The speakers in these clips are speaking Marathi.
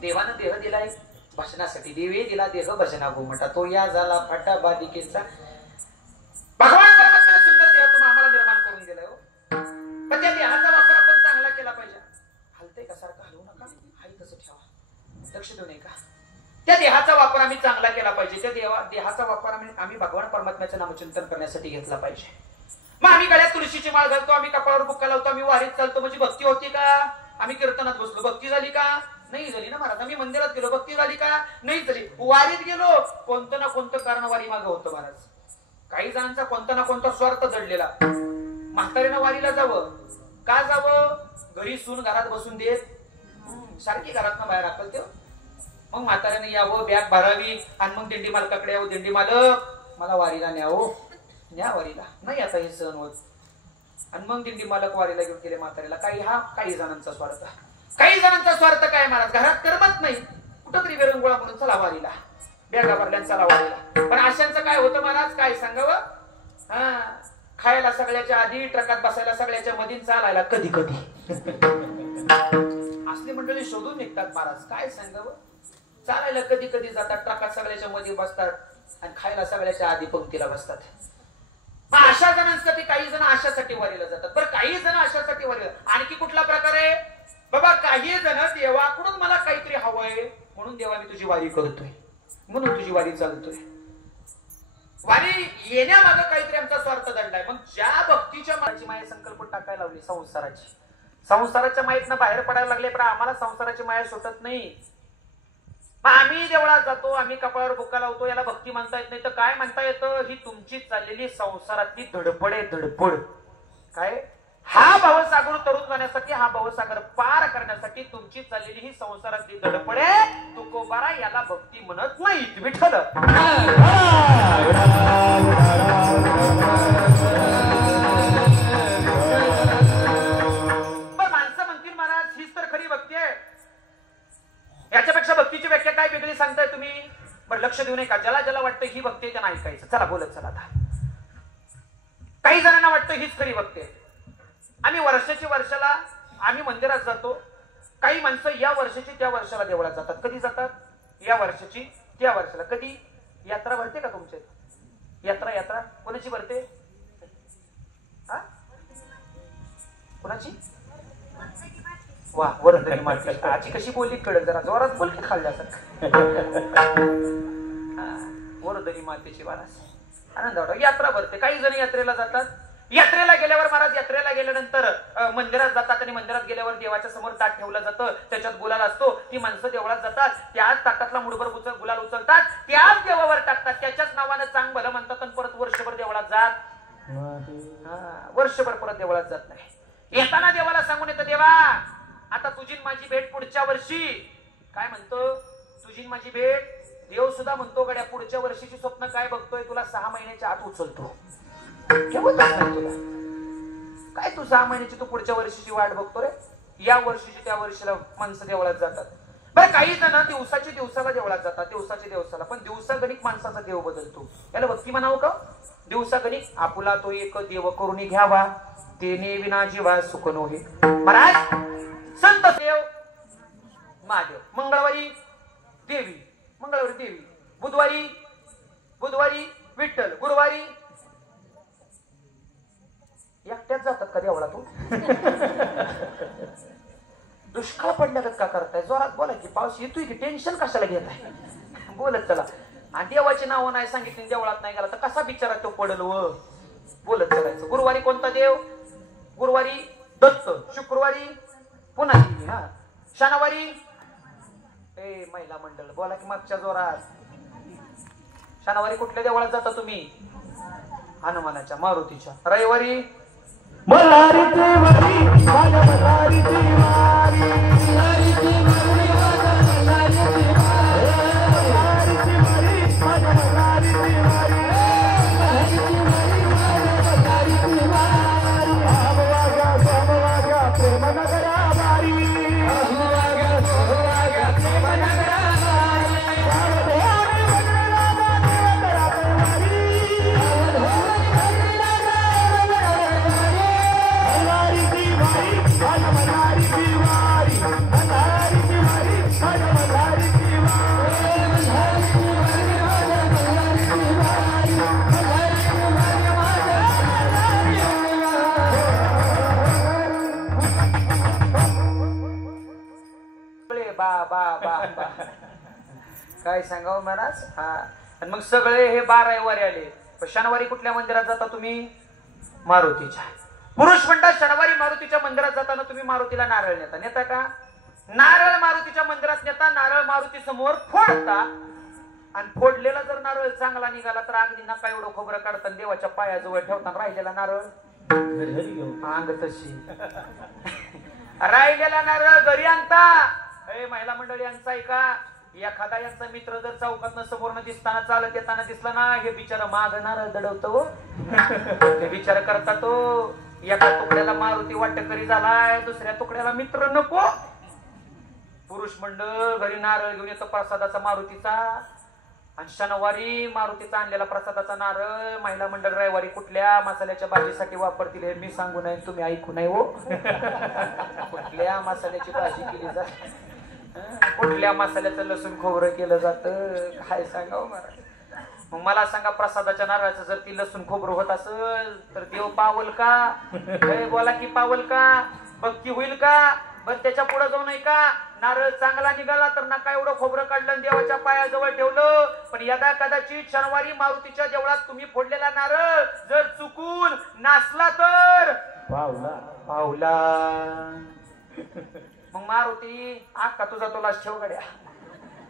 देवानं देह दिलाय भजनासाठी, देवे दिला देह भजना गोमटा, तो या झाला फाटा बालिकेचा. भगवान परमेश्वर सुंदर देह तुम्ही आम्हाला निर्माण करून दिलाय हो, पण त्या देहाचा वापर आपण चांगला केला पाहिजे. हलतंय का सारखं हलवू नका, हाय तसं ठेवा, लक्ष देऊ नये का. त्या देहाचा वापर आम्ही चांगला केला पाहिजे. त्या देहाचा वापर आम्ही भगवान परमात्म्याचं नामचिंतन करण्यासाठी घेतला पाहिजे. मग आम्ही गळ्यात तुळशीची माळ घालतो, आम्ही कपाळावर बुक्का लावतो, आम्ही वारीत चालतो, म्हणजे भक्ती होती का. आम्ही कीर्तनात बसलो, भक्ती झाली का. नाही झाली ना महाराज. आम्ही मंदिरात गेलो, भक्ती झाली का. नाही झाली. वारीत गेलो, कोणतं ना कोणतं कारण वारी मागं होतं महाराज. काही जणांचा कोणता ना कोणता स्वार्थ जडलेला. म्हातारीनं वारीला जावं का जावं, घरी सून घरात बसून देत सारखी घरात बाहेर राखल ते. मग म्हाताऱ्याने यावं, बॅग भरावी आणि मग दिंडी मालकाकडे यावं, दिंडी मालक मला वारीला न्यावं, न्या वारीला. नाही आता हे सहन होत. आणि मग दिंडी मालक वारीला घेऊन गेले म्हाताऱ्याला. काही जणांचा स्वार्थ. काही जणांचा स्वार्थ काय महाराज, घरात करमत नाही, कुठंतरी विरंगुळा म्हणून चला वारीला, बॅगा भरल्या चला वारीला. पण अशांचं काय होतं महाराज, काय सांगावं. खायला सगळ्याच्या आधी, ट्रकात बसायला सगळ्याच्या मध्ये, चालायला कधी कधी. असली मंडळी शोधून निघतात महाराज, काय सांगावं. चालायला कधी कधी जातात, ट्रकात सगळ्याच्या मध्ये बसतात आणि खायला सगळ्याच्या आधी पंक्तीला बसतात. मग अशा जणांसाठी काही जण अशासाठी वारीला जातात. बरं काही जण अशासाठी वारीला. आणखी कुठला प्रकार आहे बाबा, काही जण देवाकडून मला काहीतरी हवंय म्हणून देवा मी तुझी वारी करतोय, म्हणून तुझी वारी चालतोय. वारी येण्यामागं काहीतरी आमचा स्वार्थ दडलाय. मग ज्या भक्तीच्या माया संकल्प टाकायला लावली संसाराच्या मायेतनं बाहेर पडायला लागले, पण आम्हाला संसाराची माया सुटत नाही. मग आम्ही देवळात जातो, आम्ही कपाळावर बुक्का लावतो, याला भक्ती म्हणता येत नाही तर काय म्हणता येतं. ही तुमची चाललेली संसारातली धडपड आहे, धडपड. काय हा भवसागर तरुण जाण्यासाठी, हा भवसागर पार करण्यासाठी तुमची चाललेली ही संसारातली धडपड आहे. तुकोबारा याला भक्ती म्हणत नाही, विठ्ठल. पण माणसं म्हणतील महाराज हीच तर खरी भक्ती आहे. याच्यापेक्षा भक्तीची व्याख्या काय वेगळी सांगताय तुम्ही. बरं लक्ष देऊ नये का. ज्याला ज्याला वाटतं ही भक्ती आहे त्यांना ऐकायचं. चला बोलत चला. आता काही जणांना वाटतं हीच खरी भक्ती आहे. आम्ही वर्षाला आम्ही मंदिरात जातो. काही माणसं या वर्षाची त्या वर्षाला देवळात जातात. कधी जातात, या वर्षाची त्या वर्षाला. कधी यात्रा भरते का तुमच्या यात्रा कोणाची भरते. कोणाची. वा वरदरी माती. आजी कशी बोलली कळत, जरा जोरात बोल की खाल्ल्यासारखं. वरदरी मातेची वारास आनंद वाटतो. यात्रा भरते. काही जण यात्रेला जातात. यात्रेला गेल्यावर महाराज, यात्रेला गेल्यानंतर मंदिरात जातात आणि मंदिरात गेल्यावर देवाच्या समोर ताट ठेवलं जातं, त्याच्यात गुलाल असतो. ती माणसं देवळात जातात, त्याच ताटातला मुठभर गुलाल उचलतात, त्याच देवावर टाकतात, त्याच्याच नावानं चांग भलं म्हणतात आणि परत वर्षभर देवळात जात. वर्षभर परत देवळात जात नाही. येताना देवाला सांगून येतं, देवा आता तुझी माझी भेट पुढच्या वर्षी. काय म्हणतो, तुझी माझी भेट. देव सुद्धा म्हणतो, गड्या पुढच्या वर्षीची स्वप्न काय बघतोय, तुला 6 महिन्याच्या आत उचलतो. तुला काय तू 6 महिन्याची तू पुढच्या वर्षीची वाट बघतो रे. या वर्षीची त्या वर्षीला माणसं देवळात जातात. बरं काही जण दिवसाला देवळात जातात, दिवसाला. पण दिवसागणिक माणसाचा देव बदलतो. याला भक्ती म्हणावं का. दिवसागणिक आपुला तो एक देव करून घ्यावा, तेने विना जीवा सुख नोहे. महाराज संत देव महादेव. मंगळवारी देवी, बुधवारी विठ्ठल, गुरुवारी एकट्याच जातात का देवळातून. दुष्काळ पडल्यागत का करताय. जोरात बोला की. पाऊस येतोय की, टेन्शन कशाला घेत आहे. बोलत चला. आणि देवाची नावं नाही सांगितली, देवळात नाही गेला तर कसा बिचारा तो पडल व. बोलत चलायचं. गुरुवारी कोणता देव. गुरुवारी दत्त. शुक्रवारी पुन्हा शनिवारी महिला मंडळ. बोला की मागच्या जोरात. शनिवारी कुठल्या देवळात जाता तुम्ही. हनुमानाच्या, मारुतीच्या. रविवारी मल्हारी देवारी, माझ्या मल्हारी देवारी, मल्हारी देवारी, मल्हारी देवारी, माझ्या मल्हारी देवारी, सोमवागा प्रेमनगरा वारी, मल्हारी देवारी, बा बा बा बा काय सांगावं महाराज. हा आणि मग सगळे हे 12 वारे आले. शनिवारी कुठल्या मंदिरात जाता तुम्ही? मारुतीच्या. पुरुष म्हणतात शनिवारी मारुतीच्या मंदिरात जाताना तुम्ही मारुतीला नारळ नेता का? नारळ मारुतीच्या मंदिरात नेता, नारळ मारुती समोर फोडता आणि फोडलेला जर नारळ चांगला निघाला तर अगदी नका एवढं खोबरं काढताना देवाच्या पायाजवळ ठेवताना राहिलेला नारळ अंग तशी राहिलेला नारळ घरी आणता. महिला मंडळी यांचा ऐका, एखादा यांचा मित्र जर चौकातनं समोरनं दिसताना चालत येताना दिसला ना, हे बिचारा माग नारळ दडवतो. ते विचार करता तो एका तुकड्याला मारुती वाटकरी झालाय, दुसऱ्या तुकड्याला मित्र नको. पुरुष मंडळ घरी नारळ घेऊन येतं प्रसादाचा मारुतीचा, आणि शनिवारी मारुतीचा आणलेला प्रसादाचा नारळ महिला मंडळ रविवारी कुठल्या मसाल्याच्या भाजीसाठी वापरतील हे मी सांगू नये, तुम्ही ऐकू नये हो. कुठल्या मसाल्याची भाजी केली जाते, कुठल्या मसाल्याचं लसूण खोबरं केलं जातं, काय सांगावं महाराज. मग मला सांगा, प्रसादाच्या नारळाचं जर ती लसूण खोबरं होत असेल तर देव पावल का? बोला की पावल का? भक्ती होईल का? बरं त्याच्या पुढे जाऊ नये का? नारळ चांगला निघाला तर नका एवढं खोबरं काढलं देवाच्या पायाजवळ ठेवलं. पण यदा कदाचित शनिवारी मारुतीच्या देवळात तुम्ही फोडलेला नारळ जर चुकून नासला तर पावला पावला. मग मारुती आका तुझा तुला ठेव गड्या.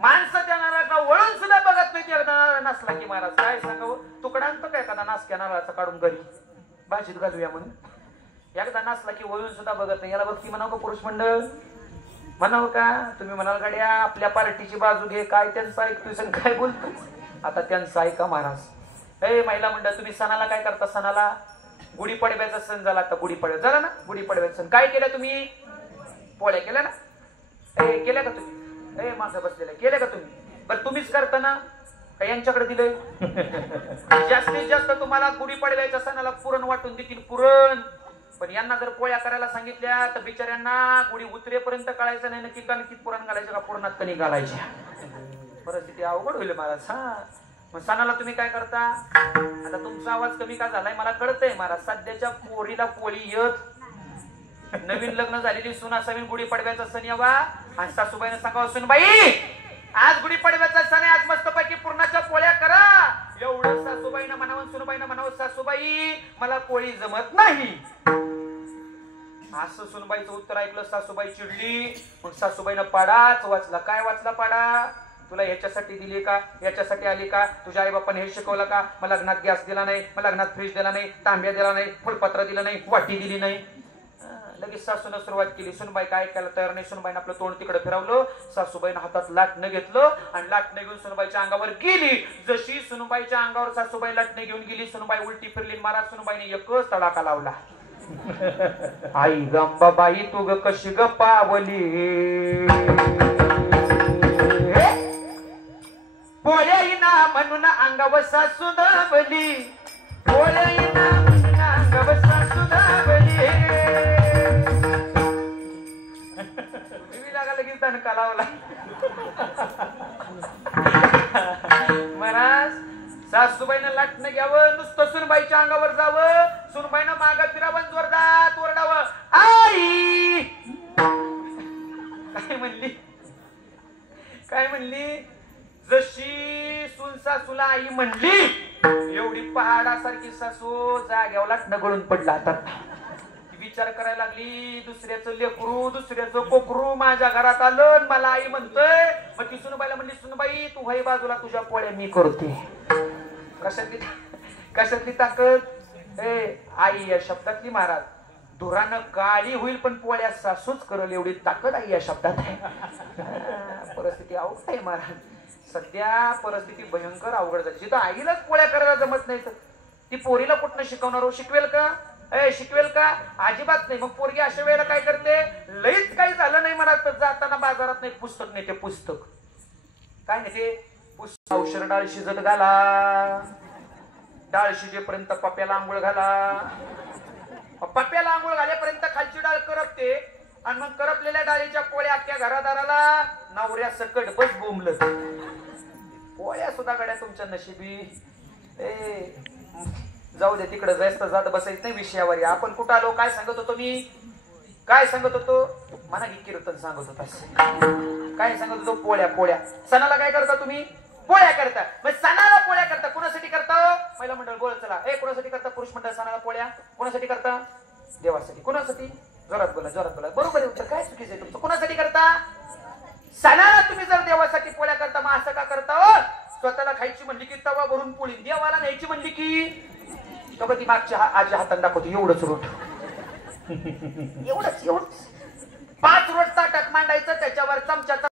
माणसं त्या नारळाला वळून सुद्धा बघत नाही. एकदा नारळ नसला की महाराज काय सांगावं, तुकडांत काय एखादा नासक्या नारळाचा काढून घरी भाजीत घालूया म्हणून. एकदा नासला की वळून सुद्धा बघत नाही. याला भक्ती म्हणावं का पुरुष मंडळ? म्हणावं का? तुम्ही म्हणाल गाड्या आपल्या पार्टीची बाजू घे, काय त्यांचं ऐकतोय सण काय बोलतो. आता त्यांचं ऐका महाराज. महिला मंडळ तुम्ही सणाला काय करता? सणाला गुढीपाडव्याचा सण झाला, आता गुढीपाडवा झाला ना, गुढीपाडव्याचा सण काय केलं तुम्ही? पोळ्या केल्या ना? केल्या का तुम्ही? माझं बसलेलं केलं का तुम्ही? बरं तुम्हीच करता ना का यांच्याकडे दिलंय? जास्तीत जास्त तुम्हाला गुढीपाडव्याच्या सणाला पुरण वाटून देतील, पुरण. पण यांना जर पोळ्या करायला सांगितल्या तर बिचाऱ्यांना गुढी उतरेपर्यंत कळायचं नाही नक्की का नक्की पुरण घालायचं का पुरणात कणी घालायच्या. परिस्थिती अवघड होईल महाराज. हा मग सणाला तुम्ही काय करता? आता तुमचा आवाज कमी का झालाय मला कळतंय महाराज. सध्याच्या पोरीला पोळी येत, नवीन लग्न झालेली सून असावी, गुढीपाडव्याचा सण यावा आणि सासूबाईने सांगावं सुनबाई आज गुढीपाडव्याचा सण आहे, आज मस्तपैकी पुरणाच्या पोळ्या करा. एवढं सासूबाईनं म्हणावं, सुनबाईनं म्हणावं सासूबाई मला पोळी जमत नाही. असं सुनबाईचं उत्तर ऐकलं सासूबाई चिडली. मग सासूबाईनं पाडाच वाचला. काय वाचला पाडा? तुला ह्याच्यासाठी दिली का? याच्यासाठी आली का? तुझ्या आई बापाने हे शिकवलं का? मला लग्नात गॅस दिला नाही, मला लग्नात फ्रीज दिला नाही, तांब्या दिला नाही, फुलपत्र दिलं नाही, वाटी दिली नाही. लगेच सासूनं सुरुवात केली. सुनबाई काय केलं तयार नाही. सुनबाईनं आपलं तोंड तिकडे फिरवलं. सासूबाईनं हातात लाटणं घेतलं आणि लाटणं घेऊन सुनबाईच्या अंगावर गेली. जशी सुनबाईच्या अंगावर सासूबाई लाटणं घेऊन गेली, सुनबाई उलटी फिरली. महाराज सुनबाईने एकच तडाखा लावला. आई गंबाबाई तू ग कशी ग पावली, पोळ्या ना म्हणून अंगावर सासू दाबली, पोळ्या ना म्हणून अंगावर सासू दाबली. लगेच दणका लावला. महाराज सासूबाईनं लाटणं घ्यावं, नुसतं सुनबाईच्या अंगावर जावं, सुनबाईनं मागं फिरावं, जोरदार ओरडावं आई. काय म्हणली? काय म्हणली? जशी सून सासूला आई म्हणली एवढी पहाडासारखी सासू जाग्यावर लाटणं गळून पडला. आता विचार करायला लागली, दुसऱ्याचं लेकरू दुसऱ्याचं कोकरू माझ्या घरात आलं मला आई म्हणतोय. मग ती सुनबाईला म्हणली सुनबाई तू भाई बाजूला, तुझ्या पोळ्या मी करते. कशातली ताकद? आई या शब्दातली महाराज. धुरानं काळी होईल पण पोळ्या सासूच करल एवढी ताकद आई या शब्दात आहे. परिस्थिती अवघड आहे महाराज. सध्या परिस्थिती भयंकर अवघड झाली. जिथं आईलाच पोळ्या करायला जमत नाही तर ती पोरीला कुठनं शिकवणार हो? शिकवेल का? शिकवेल का? अजिबात नाही. मग पोरगी अशा वेळेला काय करते? लईच काही झालं नाही म्हणा तर जाताना बाजारात नाही पुस्तक नाही, ते पुस्तक काय नाही ते पुस्तक. औषध डाळ शिजत घाला, डाळ शिजेपर्यंत पप्याला आंघोळ घाला, पप्याला आंघोळ घालेपर्यंत खालची डाळ करपते आणि मग करपलेल्या डाळीच्या पोळ्या अख्ख्या घरादाराला नवऱ्या सकट बस बोंबलं. पोळ्या सुद्धा गड्या तुमच्या नशिबी. जाऊ दे तिकडे, जास्त जात बसायचं नाही विषयावर. आपण कुठं आलो? काय सांगत होतो मी? काय सांगत होतो? म्हणा की कीर्तन सांगत होता. काय सांगत होतो? पोळ्या. पोळ्या. सणाला काय करता तुम्ही? पोळ्या करता. मग सणाला पोळ्या करता कोणासाठी करता? महिला मंडळ बोल चला. कोणासाठी करता? पुरुष मंडळ सणाला पोळ्या कोणासाठी करता? देवासाठी. कोणासाठी? जोरात बोला, जोरात बोला. बरोबर आहे उत्तर. काय चुकीचं आहे तुमचं? कोणासाठी करता? सणाला तुम्ही जर देवासाठी पोळ्या करता, मग असं का करता? स्वतःला खायची म्हणली की तवा भरून पोळी, देवाला न्यायची म्हणली की तो कधी मागच्या आजी हाताने दाखवतो एवढंच रोट. एवढंच 5 रोट ताटात मांडायचं, त्याच्यावर चमचा